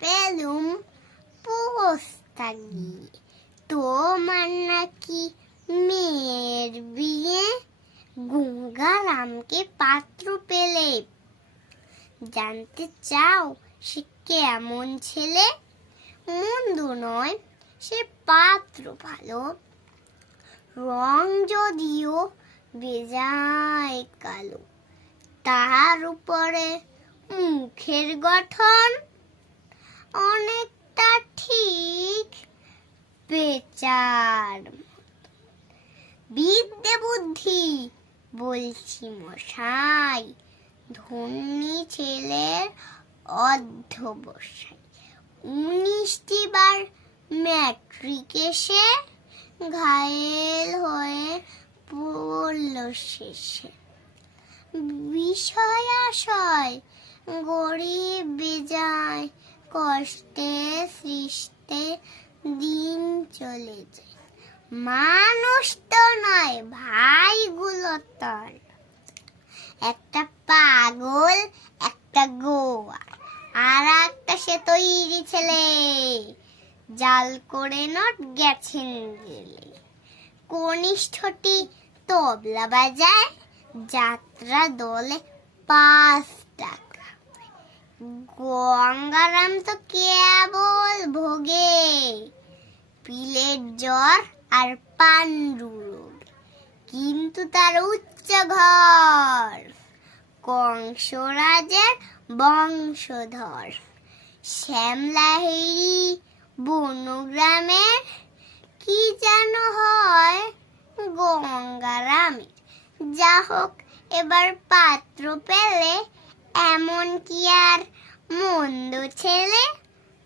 পেলুম পোস্তা গিয়ে তোমার নাকি মেয়ের বিয়ে। গঙ্গারামকে পাত্র পেলে জানতে চাও সে কেমন ছেলে। মন্দ নয় সে পাত্র ভালো, রং যদিও বেজায় কালো। তার উপরে মুখের গঠন অনেকটা ঠিক পেঁচার। বিদ্যে বুদ্ধি বলছি মশাই, ধনী ছেলের অধ্যবসায়। 19টি বার ম্যাট্রিকে সে ঘায়েল হয়ে পড়ল শেষে। বিষয় আশয় গরিব বেজায়, কষ্টে সৃষ্টে দিন চলে যায়। মানুষ তো নয় ভাইগুলো তার, একটা পাগল একটা গোয়া আর একটা সে তৈরি ছেলে। জাল করে নোট গেছেন গেলে, কনিষ্ঠটি তবলা বাজায়, যাত্রা দলে 5 টাকা। গঙ্গারাম তো কেবল ভোগে পিলের জ্বর আর পান্ডু রোগ, কিন্তু তার উচ্চ ঘর কংসরাজের বংশধর। শ্যামলাহেরি বনগ্রামের কি যেন হয় গঙ্গারামের। যা হোক এবার পাত্র পেলে, এমন কি আর মন্দ ছেলে।